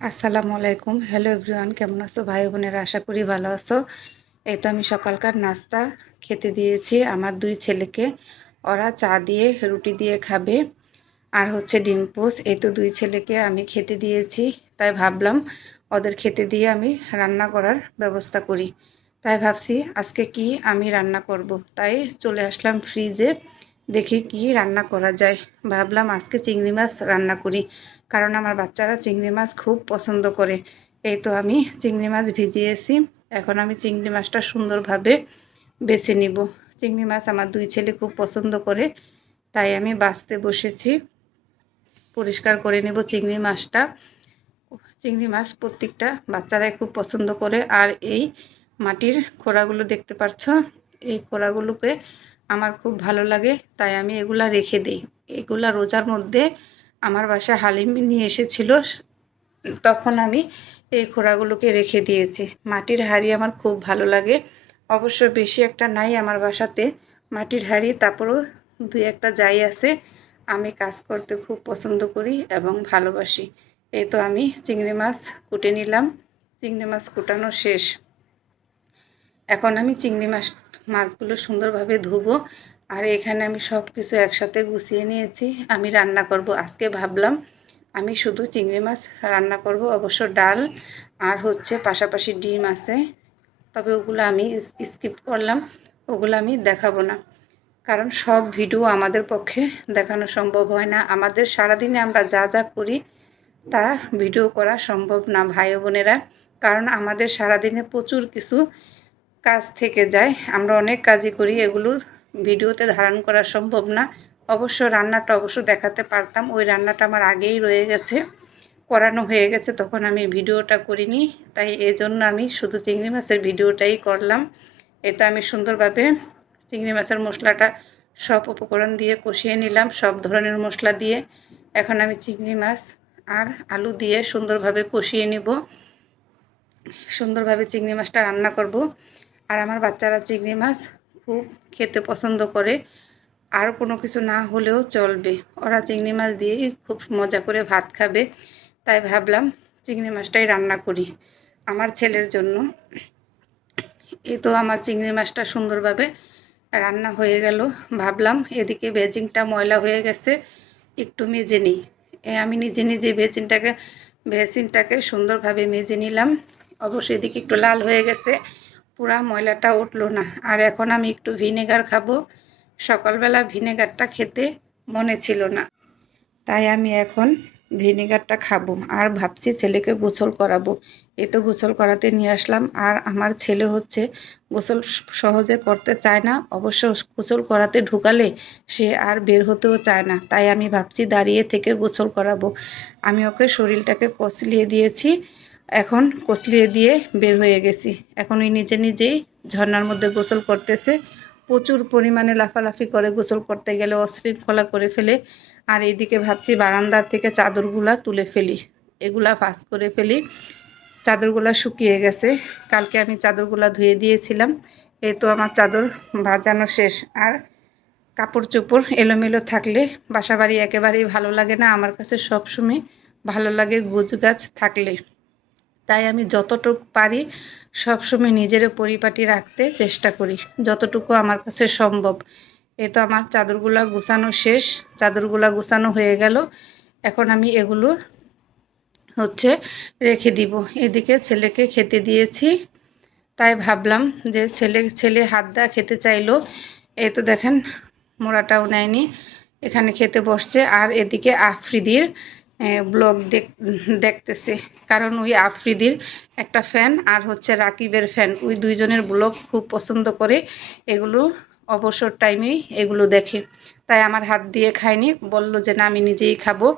আসসালামু আলাইকুম। Hello everyone, কেমন আছো ভাই বোনেরা? আশা করি ভালো আছো। এই তো আমি সকালকার নাস্তা খেতে দিয়েছি আমার দুই ছেলেকে। ওরা চা দিয়ে রুটি দিয়ে খাবে আর হচ্ছে ডিম পোচ। এই তো দুই ছেলেকে আমি খেতে দিয়েছি। তাই ভাবলাম ওদের খেতে দিয়ে আমি রান্না করার ব্যবস্থা করি। তাই ভাবছি আজকে কি আমি রান্না করব। তাই চলে আসলাম ফ্রিজে, দেখি কি রান্না করা যায়। ভাবলাম আজকে চিংড়ি মাছ রান্না করি, কারণ আমার বাচ্চারা চিংড়ি মাছ খুব পছন্দ করে। এই তো আমি চিংড়ি মাছ ভিজিয়েছি। এখন আমি চিংড়ি মাছটা সুন্দরভাবে বেছে নিব। চিংড়ি মাছ আমার দুই ছেলে খুব পছন্দ করে, তাই আমি বাছতে বসেছি। পরিষ্কার করে নেব চিংড়ি মাছটা। চিংড়ি মাছ প্রত্যেকটা বাচ্চারাই খুব পছন্দ করে। আর এই মাটির খোড়াগুলো দেখতে পাচ্ছ, এই খোড়াগুলোকে আমার খুব ভালো লাগে, তাই আমি এগুলা রেখে দিই। এগুলা রোজার মধ্যে আমার বাসায় হালিম নিয়ে এসেছিল, তখন আমি এই খোড়াগুলোকে রেখে দিয়েছি। মাটির হাঁড়ি আমার খুব ভালো লাগে। অবশ্য বেশি একটা নাই আমার বাসাতে মাটির হাঁড়ি, তারপরেও দুই একটা যাই আছে। আমি কাজ করতে খুব পছন্দ করি এবং ভালোবাসি। এই তো আমি চিংড়ি মাছ কুটে নিলাম। চিংড়ি মাছ কুটানো শেষ। এখন আমি চিংড়ি মাছগুলো সুন্দরভাবে ধুবো। আর এখানে আমি সব কিছু একসাথে গুছিয়ে নিয়েছি। আমি রান্না করব আজকে। ভাবলাম আমি শুধু চিংড়ি মাছ রান্না করব। অবশ্য ডাল আর হচ্ছে পাশাপাশি ডিম আছে, তবে ওগুলো আমি স্কিপ করলাম। ওগুলো আমি দেখাবো না, কারণ সব ভিডিও আমাদের পক্ষে দেখানো সম্ভব হয় না। আমাদের সারাদিনে আমরা যা যা করি তা ভিডিও করা সম্ভব না ভাই বোনেরা, কারণ আমাদের সারাদিনে প্রচুর কিছু কাজ থেকে যায়। আমরা অনেক কাজই করি, এগুলো ভিডিওতে ধারণ করা সম্ভব না। অবশ্য রান্নাটা অবশ্য দেখাতে পারতাম, ওই রান্নাটা আমার আগেই রয়ে গেছে, করানো হয়ে গেছে, তখন আমি ভিডিওটা করিনি। তাই এজন্য আমি শুধু চিংড়ি মাছের ভিডিওটাই করলাম। এতে আমি সুন্দরভাবে চিংড়ি মাছের মশলাটা সব উপকরণ দিয়ে কষিয়ে নিলাম, সব ধরনের মশলা দিয়ে। এখন আমি চিংড়ি মাছ আর আলু দিয়ে সুন্দরভাবে কষিয়ে নিব। সুন্দরভাবে চিংড়ি মাছটা রান্না করব। আর আমার বাচ্চারা চিংড়ি মাছ খুব খেতে পছন্দ করে, আর কোনো কিছু না হলেও চলবে, ওরা চিংড়ি মাছ দিয়েই খুব মজা করে ভাত খাবে। তাই ভাবলাম চিংড়ি মাছটাই রান্না করি আমার ছেলের জন্য। এই তো আমার চিংড়ি মাছটা সুন্দরভাবে রান্না হয়ে গেল। ভাবলাম এদিকে বেজিংটা ময়লা হয়ে গেছে, একটু মেজে নিই। আমি নিজে নিজে বেসিনটাকে সুন্দরভাবে মেজে নিলাম। অবশ্যই এদিকে একটু লাল হয়ে গেছে, পুরা ময়লাটা উঠলো না। আর এখন আমি একটু ভিনেগার খাবো। সকালবেলা ভিনেগারটা খেতে মনে ছিল না, তাই আমি এখন ভিনেগারটা খাবো। আর ভাবছি ছেলেকে গোসল করাবো। এই তো গোসল করাতে নিয়ে আসলাম। আর আমার ছেলে হচ্ছে গোসল সহজে করতে চায় না। অবশ্য গোসল করাতে ঢুকালে সে আর বের হতেও চায় না, তাই আমি ভাবছি দাঁড়িয়ে থেকে গোসল করাবো। আমি ওকে শরীরটাকে কচলিয়ে দিয়েছি, এখন কচলিয়ে দিয়ে বের হয়ে গেছি। এখন ওই নিজে নিজেই ঝর্ণার মধ্যে গোসল করতেছে। প্রচুর পরিমাণে লাফালাফি করে, গোসল করতে গেলে অশৃঙ্খলা করে ফেলে। আর এইদিকে ভাবছি বারান্দার থেকে চাদরগুলা তুলে ফেলি, এগুলা ভাঁজ করে ফেলি। চাদরগুলা শুকিয়ে গেছে, কালকে আমি চাদরগুলা ধুয়ে দিয়েছিলাম। এই তো আমার চাদর ভাজানো শেষ। আর কাপড় চোপড় এলোমেলো থাকলে বাসাবাড়ি একেবারেই ভালো লাগে না। আমার কাছে সবসময় ভালো লাগে গোছগাছ থাকলে, তাই আমি যতটুকু পারি সবসময় নিজের পরিপাটি রাখতে চেষ্টা করি, যতটুকু আমার কাছে সম্ভব। এই তো আমার চাদরগুলা গুছানো শেষ, চাদরগুলা গুছানো হয়ে গেল। এখন আমি এগুলো হচ্ছে রেখে দিব। এদিকে ছেলেকে খেতে দিয়েছি, তাই ভাবলাম যে ছেলে হাত দেওয়া খেতে চাইলো। এই তো দেখেন মোড়াটাও নেয়নি, এখানে খেতে বসছে। আর এদিকে আফ্রিদির ব্লগ দেখতেছে, কারণ ওই আফ্রিদির একটা ফ্যান আর হচ্ছে রাকিবের ফ্যান, ওই দুইজনের ব্লগ খুব পছন্দ করে। এগুলো অবসর টাইমেই এগুলো দেখে, তাই আমার হাত দিয়ে খায়নি, বলল যে না আমি নিজেই খাবো।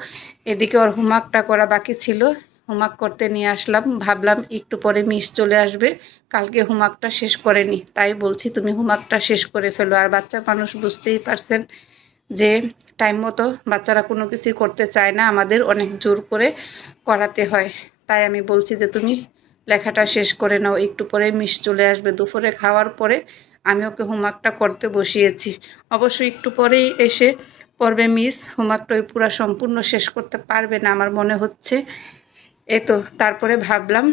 এদিকে ওর হোমওয়ার্কটা করা বাকি ছিল, হোমওয়ার্ক করতে নিয়ে আসলাম। ভাবলাম একটু পরে মিস চলে আসবে, কালকে হোমওয়ার্কটা শেষ করেনি, তাই বলছি তুমি হোমওয়ার্কটা শেষ করে ফেলো। আর বাচ্চা মানুষ বুঝতেই পারছেন যে টাইম মতো বাচ্চারা কোনো কিছুই করতে চায় না, আমাদের অনেক জোর করে করাতে হয়। তাই আমি বলছি যে তুমি লেখাটা শেষ করে নাও, একটু পরে মিস চলে আসবে। দুপুরে খাওয়ার পরে আমি ওকে হোমওয়ার্কটা করতে বসিয়েছি। অবশ্যই একটু পরেই এসে পড়বে মিস। হোমওয়ার্কটা পুরো সম্পূর্ণ শেষ করতে পারবে না আমার মনে হচ্ছে। এই তো তারপরে ভাবলাম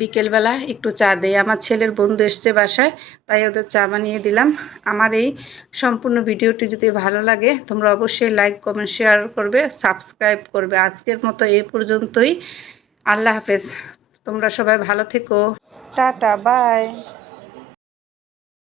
বিকেলবেলা একটু চা দেই। আমার ছেলের বন্ধু এসছে বাসায়, তাই ওদের চা বানিয়ে দিলাম। আমার এই সম্পূর্ণ ভিডিওটি যদি ভালো লাগে তোমরা অবশ্যই লাইক কমেন্ট শেয়ার করবে, সাবস্ক্রাইব করবে। আজকের মতো এই পর্যন্তই। আল্লাহ হাফেজ। তোমরা সবাই ভালো থেকো। Tata, by.